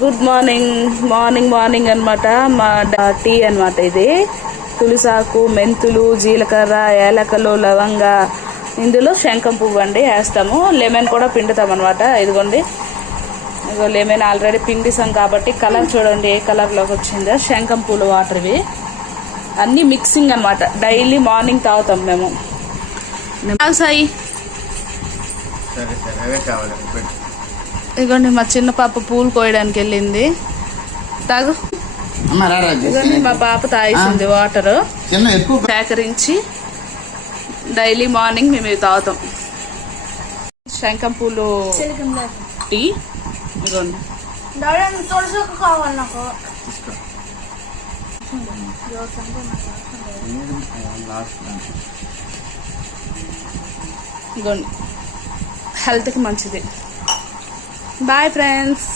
Good morning అన్నమాట. మా tea అన్నమాట. ఇది తులసాకు, మెంతులు, జీలకర్ర, ఏలకలు, లవంగ, ఇందులో శంఖం పువ్వు అండి వేస్తాము. లెమన్ కూడా పిండుతాం అనమాట. ఇదిగోండి, ఇదిగో లెమన్ ఆల్రెడీ పిండిసాం కాబట్టి కలర్ చూడండి ఏ కలర్లోకి వచ్చిందో. శంఖం పూలు వాటర్ ఇవి అన్నీ మిక్సింగ్ అనమాట. డైలీ మార్నింగ్ తాగుతాం మేము. సాయి ఇదిగోండి, మా చిన్న పాప పూలు కోయడానికి వెళ్ళింది. తాగు. ఇదిగోండి, మా పాప తాగేసింది వాటర్. సేకరించి డైలీ మార్నింగ్ మేము ఇవి తాగుతాం. శంఖం పూలు టీ. ఇదిగోండి, ఇదిగోండి, హెల్త్కి మంచిది. Bye friends.